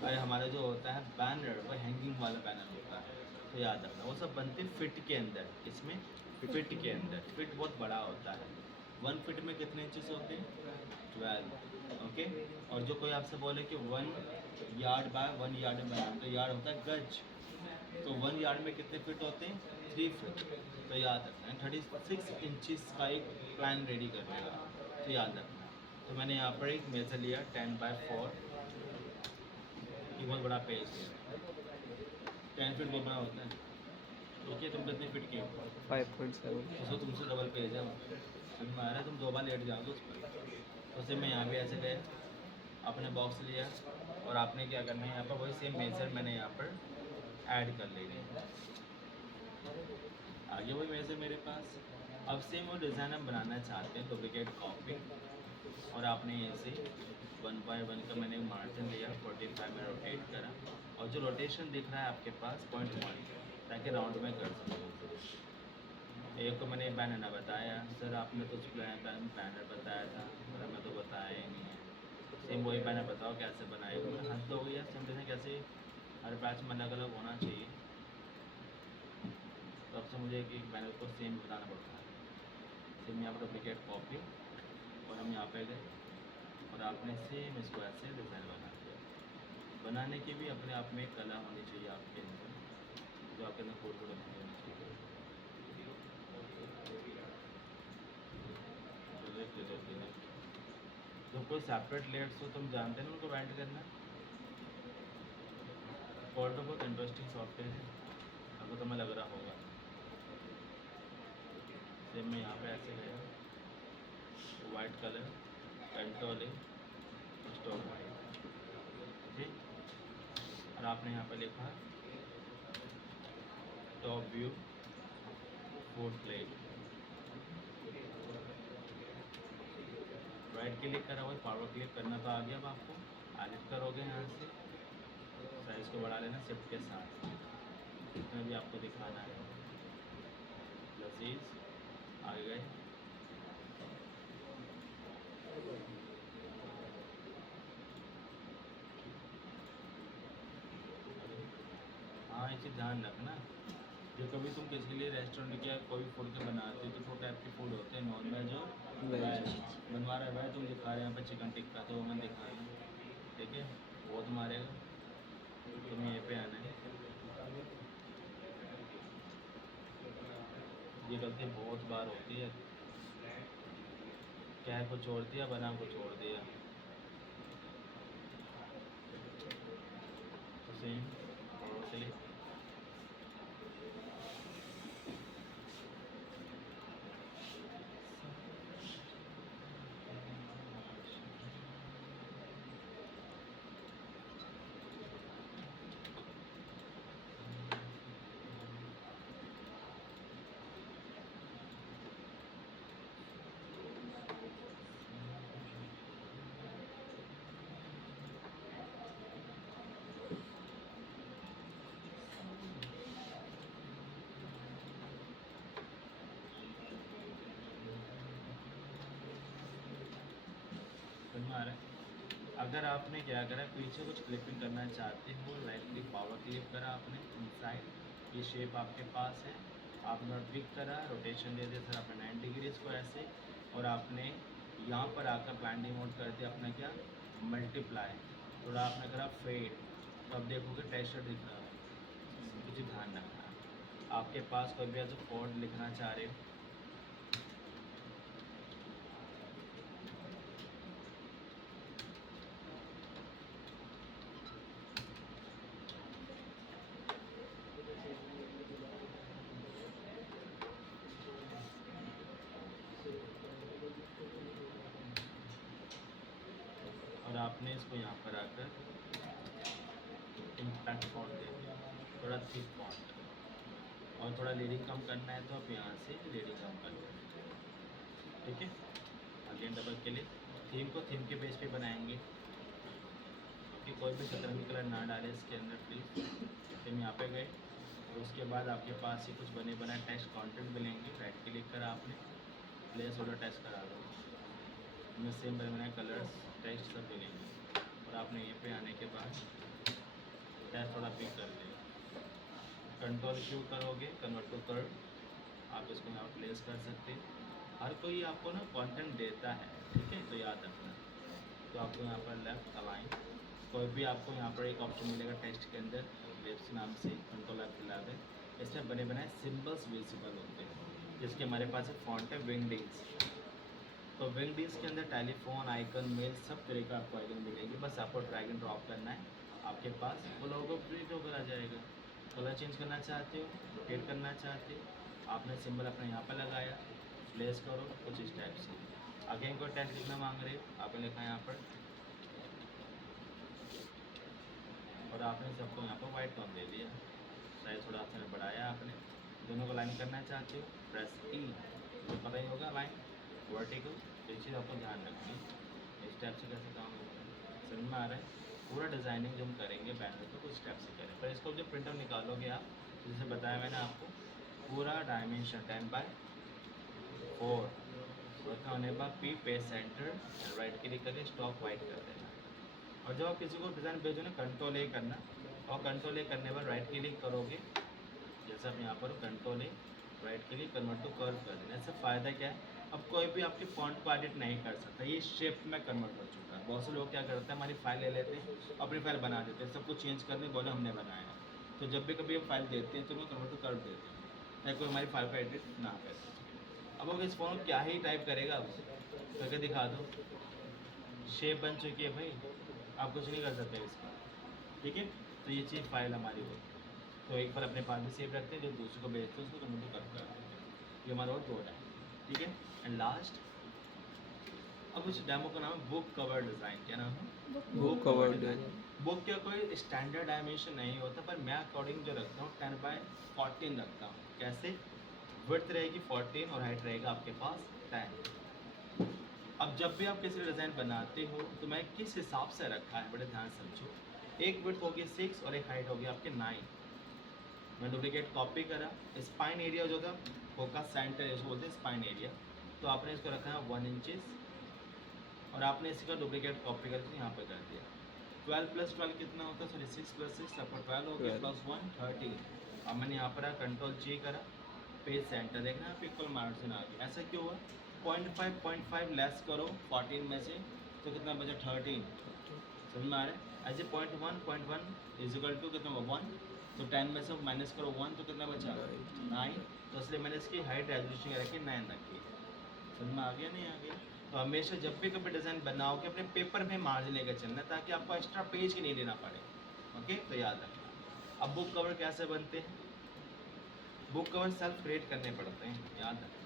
और हमारा जो होता है बैनर वो हैंगिंग वाला बैनर होता है, तो याद रखना वो सब बनते फिट के अंदर। इसमें फिट के अंदर, फिट बहुत बड़ा होता है। 1 फीट में कितने इंचेस होते हैं? 12। ओके। और जो कोई आपसे बोले कि 1 यार्ड बाय 1 यार्ड में बनाना, तो यार्ड होता है गज, तो 1 यार्ड में कितने फिट होते हैं? 3 फीट। तो याद रखना 36 इंचेस का एक प्लान रेडी करेगा, तो याद रखना। तो मैंने यहाँ पर एक मेजर लिया 10x4, ये बहुत बड़ा पेज है। 10 फीट बहुत बड़ा होता है। ठीक है, तुम कितने फिट के हो? 5.7। तो तुमसे डबल पेज है, समझ में आ रहा है? तुम 2 बार लेट जाओ तो उस पर। तो सिर्फ मैं यहाँ पे ऐसे गया, आपने बॉक्स लिया और आपने क्या करना है, यहाँ पर वही सेम मेजर मैंने यहाँ पर ऐड कर लेनी है। आगे वही मेजर मेरे पास। अब सेम वो डिज़ाइन हम बनाना चाहते हैं, डुप्लीकेट कॉपी। और आपने ऐसे 1x1 का मैंने मार्जिन लिया, 45 में रोटेट करा, और जो रोटेशन दिख रहा है आपके पास 0.1, ताकि राउंड में कर सकूँ। एक तो मैंने बैनर बताया सर, आपने तो बैनर बताया था, और हमें तो बताया ही नहीं है। सेम वही बैनर बताओ कैसे बनाएगा। मैंने हंस दोगे यार, सेम डिज़ाइन कैसे हर बैच में अलग अलग होना चाहिए। तो अब से मुझे एक बैनर को सेम बताना पड़ता है। सेम यहाँ पर डुप्लीकेट कॉपी, और हम यहाँ पे गए और आपने सेम इसको ऐसे डिज़ाइन बना दिया। बनाने की भी अपने आप में कला होनी चाहिए आपके अंदर, जो आपके अंदर फोटो होनी चाहिए। तो कोई सेपरेट लेयर्स हो, तुम जानते हैं उनको बैंड करना। फोटो बहुत इंटरेस्टिंग सॉफ्टवेयर है, आपको तो मैं लग रहा होगा। सेम मैं यहाँ पे ऐसे गया, white colour control stock white, ठीक। और आपने यहाँ पे लिखा top view food plate, right click करा हुआ, पावर क्लिक करना तो आ गया। अब आपको एडिट करोगे यहाँ से, साइज़ को बढ़ा लेना शिफ्ट के साथ, जितना भी आपको दिखाना है। लजीज आगे गए, हाँ ये चीज़ ध्यान रखना। जो कभी तुम किसी के लिए रेस्टोरेंट या कोई फूड के बनाते हो, तो 2 टाइप के फूड होते हैं, नॉन वेज और वेज। बनवा रहा है वेज, तुम दिखा रहे हैं यहाँ पर चिकन टिक्का, तो मैं दिखा रहा हूँ, ठीक है। वो तुम्हारेगा, तुम्हें ये पे आना है। ये गलती बहुत बार होती है, क्या को छोड़ दिया, बना को छोड़ दिया। तो सेम और क्लिक, बनवा रहे हैं। अगर आपने क्या करा, पीछे कुछ क्लिपिंग करना चाहते हो, राइट क्लिक पावर क्लिक करा आपने इनसाइड, ये शेप आपके पास है, आपने ट्रिक करा, रोटेशन दे दिया सर आपने 90 डिग्री इसको ऐसे, और आपने यहाँ पर आकर ब्लाइंडिंग मोड कर दिया अपना क्या, मल्टीप्लाई, थोड़ा आपने करा फेड, तो अब देखोगे टेक्सचर दिख रहा है। कुछ ध्यान रखना, आपके पास कोई भी ऐसे कोड लिखना चाह रहे हो, और आपने इसको यहाँ पर आकर इम्पैक्ट फॉन्ट दे दिया, थोड़ा थिक फॉन्ट, और थोड़ा लीडिंग कम करना है तो आप यहाँ से लीडिंग कम कर लो, ठीक है। अगेन डबल क्लिक, थीम को थीम के बेस पे बनाएंगे, क्योंकि कोई भी सतरंगी कलर ना डाले इसके अंदर प्लीज़। थीम यहाँ पे गए, और उसके बाद आपके पास ही कुछ बने बनाए टेक्स्ट कंटेंट मिलेंगे, राइट क्लिक करा आपने, प्लेस होल्डर टेक्स्ट करा दो, इनमें सेम बने बनाए कलर्स टेक्स्ट सब मिलेंगे। और आपने ये पे आने के बाद डैश थोड़ा पिक कर लें, कंट्रोल क्यू करोगे, कन्वर्ट टू कर्व, आप इसको यहाँ प्लेस कर सकते हैं। हर कोई आपको ना कंटेंट देता है, ठीक है, तो याद रखना। तो आपको यहाँ पर लेफ्ट अलाइन, कोई भी आपको यहाँ पर एक ऑप्शन मिलेगा टेक्स्ट के अंदर लिप्स नाम से, कंट्रोल F11, इसमें बने बनाए सिंबल्स विजिबल होते हैं, जिसके हमारे पास एक फॉन्ट है विंगडिंग्स। तो विंगडिंग्स के अंदर टेलीफोन आइकन मेल सब तरह का आपको आइकन मिलेगी, बस आपको ड्रैग एंड ड्रॉप करना है, आपके पास वो लोगो प्रिंट होकर आ जाएगा। कलर चेंज करना चाहते हो, रोटेट करना चाहते हो, आपने सिंबल अपने यहाँ पर लगाया, प्लेस करो कुछ इस टाइप से। अगेन कोई टेक्स्ट लिखना मांग रहे हो, आपने लिखा यहाँ पर, और आपने सबको यहाँ पर वाइट टोन दे दिया, साइज थोड़ा सा बढ़ाया आपने। दोनों को लाइन करना चाहते हो, प्रेस ई, तो पता ही होगा लाइन वर्टिकल, तो ये चीज़ आपको ध्यान रखनी है। इस टाइप से कैसे काम होता है, समझ में आ रहा है। पूरा डिज़ाइनिंग जो हम करेंगे बैनर को कुछ स्टेप से करें, पर इसको जब प्रिंटर निकालोगे आप, जैसे बताया मैंने आपको, पूरा डायमेंशन 10x4 रखा होने के बाद P page centre right click करके स्टॉप वाइट कर देना। और जब आप किसी को डिज़ाइन भेजो ना, कंट्रोल ए करना, और कंट्रोल ए करने पर राइट क्लिक करोगे, जैसे आप यहाँ पर control A right click convert to curve कर देना। इससे फ़ायदा क्या है, अब कोई भी आपके फॉन्ट को एडिट नहीं कर सकता, ये शेप में कन्वर्ट हो चुका है। बहुत से लोग क्या करते हैं, हमारी फाइल ले लेते हैं, अपनी फाइल बना देते हैं, सब कुछ चेंज करने बोले हमने बनाया, तो जब भी कभी हम फाइल देते हैं तो उन्हें कन्वर्ट टू कर्व देते हैं, ताकि कोई हमारी फाइल को एडिट ना करे। अब वो इस फोन क्या ही टाइप करेगा, अब करके दिखा दो, शेप बन चुकी है भाई, आप कुछ नहीं कर सकते इसका, ठीक है। तो ये चीज़ फाइल हमारी होती है, तो एक बार अपने पास में सेव रखते हैं, जो दूसरे को भेजते हैं उसको कन्वर्ट कर देते हैं। ये हमारा और 2 है, ठीक है। एंड लास्ट, अब उस डेमो का नाम है बुक कवर डिज़ाइन। क्या नाम है? Book cover design. बुक का कोई स्टैंडर्ड डायमेंशन नहीं होता, पर मैं अकॉर्डिंग जो रखता हूँ 10x14 रखता हूँ। कैसे? विड्थ रहेगी 14 और हाइट रहेगा आपके पास 10। अब जब भी आप किसी डिज़ाइन बनाते हो तो मैं किस हिसाब से रखा है, बड़े ध्यान समझो। एक विड्थ होगी 6 और एक हाइट होगी आपके 9। मैं डुप्लीकेट कॉपी करा, स्पाइन एरिया जो था फोकस सेंटर इसको बोलते हैं स्पाइन एरिया, तो आपने इसको रखा है 1 इंचेस, और आपने इसका डुप्लीकेट कॉपी करके यहाँ पे कर दिया। 12 + 12 कितना होता है, सॉरी 6 + 6 आपका 12 हो गया, 12 +1 13। अब मैंने यहाँ पर कंट्रोल जी करा, पेज सेंटर देखना आप इक्वल मार्जिन आ गया। ऐसा क्यों हुआ? 0.5 लेस करो 14 में से तो कितना बचा 13, समझ में आ रहा है। ऐसे 0.1 इज टू कितना 1, तो 10 में से माइनस करो 1 तो कितना बचा 9, तो इसलिए मैंने इसकी हाइट रेजोल्यूशन रखी 9 रखी। समझ में आ गया नहीं आ गया? तो हमेशा जब भी कभी डिज़ाइन बनाओगे अपने पेपर में मार्जिन लेकर चलना, ताकि आपको एक्स्ट्रा पेज ही नहीं लेना पड़े। ओके, तो याद रखना। अब बुक कवर कैसे बनते हैं? बुक कवर सेल्फ क्रिएट करने पड़ते हैं, याद रखना।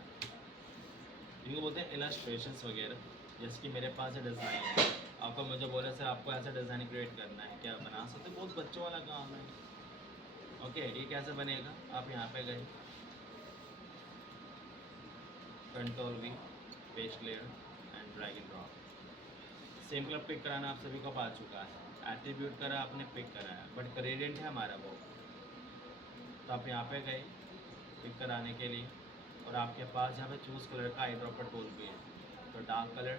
इनको बोलते हैं इलस्ट्रेशंस वगैरह। जैसे कि मेरे पास डिज़ाइन है, आपको मुझे बोला सर आपको ऐसा डिज़ाइन क्रिएट करना है, क्या बना सकते? बहुत बच्चों वाला काम है। ओके, ये कैसे बनेगा? आप यहाँ पे गए, control V, paste layer and drag and drop. Same colour pick कराना आप सभी को आ चुका है, एट्रीब्यूट करा आपने, पिक कराया, बट ग्रेडियंट है हमारा वो। तो आप यहाँ पे गए पिक कराने के लिए, और आपके पास यहाँ पे चूज़ कलर का आई ड्रॉपर टूल भी है। तो डार्क कलर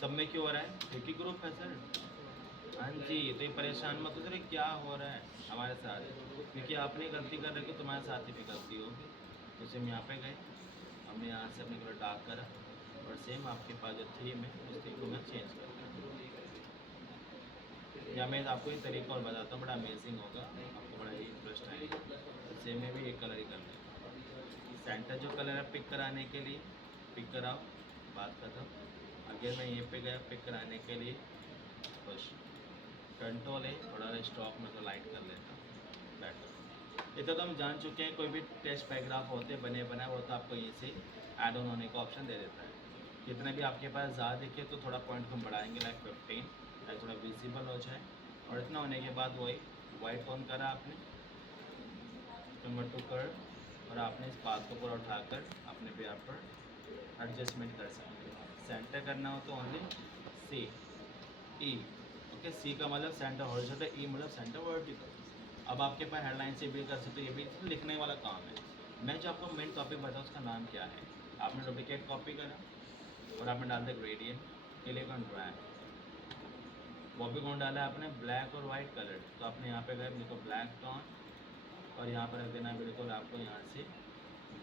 सब में क्यों हो रहा है? क्योंकि ग्रुप है सर। हाँ जी, तो ये परेशान मत हो सर, क्या हो रहा है हमारे साथ, क्योंकि आपने गलती कर रखी, तुम्हारे साथ ही भी गलती होगी। तो सेम यहाँ पे गए, हमने यहाँ से अपने कलर डार्क करा, और सेम आपके पास जो थीम है उस थीम को मैं चेंज कर दूँ। या मैं आपको एक तरीका और बताता हूँ, बड़ा अमेजिंग होगा, आपको बड़ा ही इंटरेस्ट आएगा। तो सेम में भी एक कलर ही कर लें। सेंटर जो कलर है पिक कराने के लिए पिक कराओ, बात खत्म। अगर मैं ये पे गया पिक कराने के लिए, बस कंट्रोल है, थोड़ा स्टॉक में तो लाइट कर लेता हूँ, बेटर। इतना तो हम जान चुके हैं, कोई भी टेक्स्ट पैराग्राफ होते बने बनाए, वो तो आपको यहीं से ऐड ऑन होने का ऑप्शन दे देता है। जितने भी आपके पास ज़्यादा दिखे तो थोड़ा पॉइंट हम बढ़ाएंगे, लाइक 15, ताकि थोड़ा विजिबल हो जाए। और इतना होने के बाद वही वाइट ऑन करा आपने, कन्वर्ट टू कर्व, और आपने इस बात को पूरा उठाकर अपने पेपर पर एडजस्टमेंट कर सकते हो। सेंटर करना हो तो only C E, okay. C का मतलब सेंटर हॉरिजॉन्टल, E मतलब सेंटर वर्टिकल। अब आपके पास हेडलाइन से भी कर सकते हो, ये भी लिखने वाला काम है। मैं जो आपको मेन टॉपिक बताऊँ उसका नाम क्या है, आपने डुप्लीकेट कॉपी करा और आपने डाल दिया gradient, click on drag, copy कौन डाला है आपने, ब्लैक और वाइट कलर। तो आपने यहाँ पे गए बिल्कुल ब्लैक टोन और यहाँ पर रख देना बिल्कुल आपको यहाँ से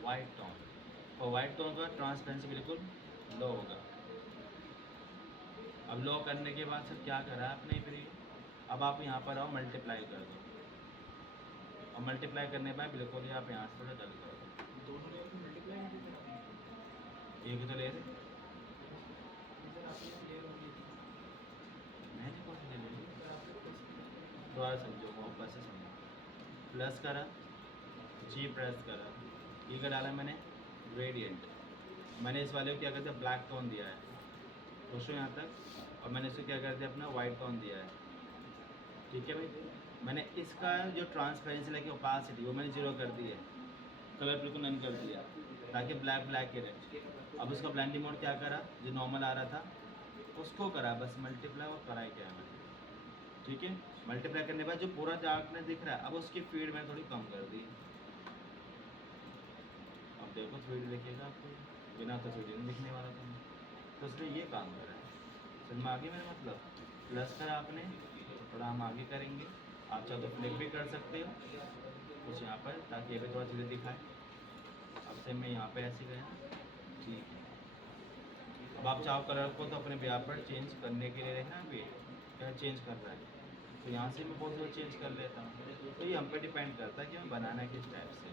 वाइट टोन। और वाइट टोन का ट्रांसपेरेंसी बिल्कुल लो होगा। अब लो करने के बाद सर क्या करा आपने फिर ये, अब आप यहाँ पर आओ मल्टीप्लाई कर दो और मल्टीप्लाई करने के बाद बिल्कुल ही आप यहाँ से थोड़ा डल कर दो। दोनों लेयर में मल्टीप्लाई नहीं दिख रहा एक तो ले रहे सर, आपने लेयर हो गई थी मैंने कौन सी ले ली, सर, आपने तो कैसे दोबारा समझो वापस से समझो। प्लस करा, जी प्रेस करा, ये का डाला मैंने ग्रेडियंट। मैंने इस वाले को क्या कर दिया, ब्लैक टोन दिया है दोस्तों यहाँ तक, और मैंने इसको क्या कर दिया अपना वाइट टोन दिया है। ठीक है भाई, मैंने इसका जो ट्रांसपेरेंसी लगी ओपासिटी वो मैंने जीरो कर दी है, कलर बिल्कुल नन कर दिया ताकि ब्लैक ब्लैक के रहे। अब उसका ब्लेंडिंग मोड क्या करा, जो नॉर्मल आ रहा था उसको करा बस मल्टीप्लाई और कराई क्या है मैंने। ठीक है, मल्टीप्लाई करने के बाद जो पूरा डार्कनेस दिख रहा है अब उसकी फीड मैंने थोड़ी कम कर दी। अब देखो फीड देखिएगा आपको, बिना तो फीड नहीं दिखने वाला था, तो इसलिए ये काम कर रहा है। समझ में आगे मेरा मतलब, प्लस करा आपने तो थोड़ा हम आगे करेंगे, आप चाहो तो फ्लिप भी कर सकते हो कुछ यहाँ पर ताकि ये भी थोड़ा चीज़ें दिखाए। अब से मैं यहाँ पे ऐसे गया, ठीक है। अब आप चाहो कलर को तो अपने ब्याह पर चेंज करने के लिए रहना भी क्या चेंज कर रहा है, तो यहाँ से मैं बहुत चेंज कर लेता हूँ। तो ये हम पे डिपेंड करता है कि हम बनाना किस टाइप से।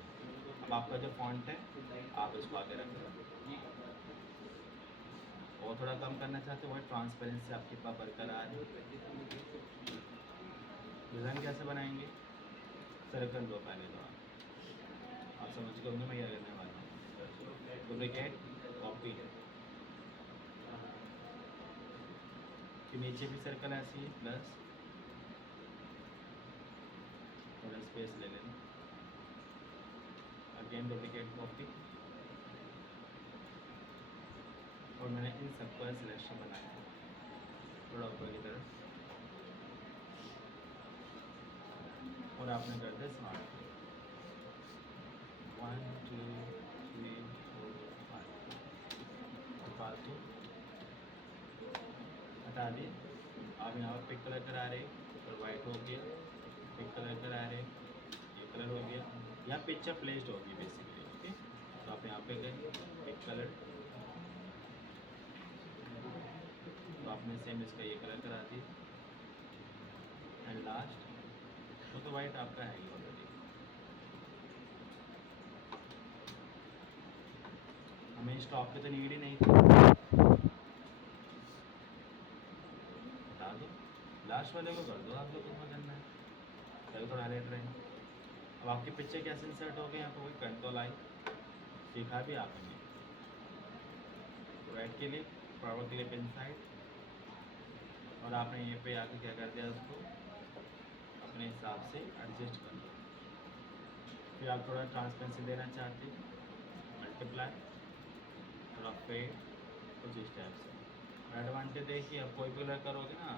अब आपका जो फॉन्ट है आप इसको आगे रख लो, और थोड़ा कम करना चाहते हो वही ट्रांसपेरेंसी आपके पास बरकरार है। डिज़ाइन कैसे बनाएंगे, सर्कल लो पहले तो आप समझ गए होंगे मैं क्या करने वाला हूँ। डुप्लीकेट कॉपी है, फिर नीचे भी सर्कल ऐसी है प्लस थोड़ा स्पेस ले लेना, अगेन डुप्लीकेट कॉपी, और मैंने इन सबका सिलेक्शन बनाया है थोड़ा ऊपर की तरफ, और आपने कर दिया स्मार्ट 1 2 3 4 5 और फालतू हटा दिए। आप यहाँ पर पिक कलर करा रहे और वाइट हो गया, पिक कलर करा रहे ये कलर हो गया, यहाँ पिक्चर प्लेस्ड होगी बेसिकली। ओके, तो आप यहाँ पे गए पिक कलर, तो आपने सेम इसका ये कलर करा दिया, एंड लास्ट तो वाइट आपका है ही ऑलरेडी। हमें स्टॉप पे तो नीड ही नहीं थी, हटा दो, लास्ट वाले को कर दो आप लोगों को करना है, कल थोड़ा रेट रहे। अब आपके पिक्चर कैसे इंसर्ट हो गए, यहाँ पर कोई कंट्रोल आई सीखा भी आपने, राइट के लिए फॉरवर्ड क्लिक इनसाइड, और आपने ये पे आके क्या कर दिया उसको अपने हिसाब से एडजस्ट कर लो। फिर आप थोड़ा ट्रांसपेरेंसी देना चाहते हो, मल्टीप्लाई थोड़ा फेड, कुछ इस टाइप से। एडवांटेज देखिए अब कोई भी कलर करोगे ना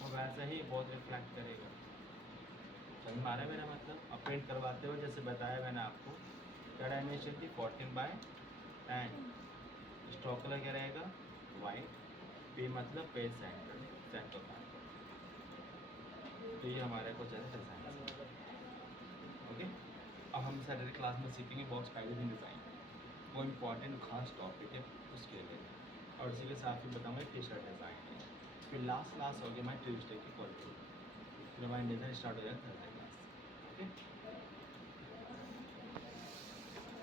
वो वैसा ही बहुत रिफ्लेक्ट करेगा। समझ में आ रहा है मेरा मतलब, अब प्रिंट करवाते हुए जैसे बताया मैंने आपको क्या डायमेंशन थी 14/10, स्ट्रोक कलर क्या रहेगा वाइट, पी मतलब पेज सेंटर सेंटर पॉइंट। तो ये हमारे कुछ ऐसे डिज़ाइन। ओके, अब हम सैटरडे क्लास में सीखेंगे बॉक्स पैकेजिंग डिज़ाइन, वो इम्पॉर्टेंट खास टॉपिक है उसके लिए, और इसी के साथ ही बताऊँगा टी शर्ट डिज़ाइन है। फिर लास्ट क्लास हो गया मैं ट्यूसडे की कॉल, फिर हमारी डिज़ाइन स्टार्ट हो जाएगा थर्सडे क्लास। ओके।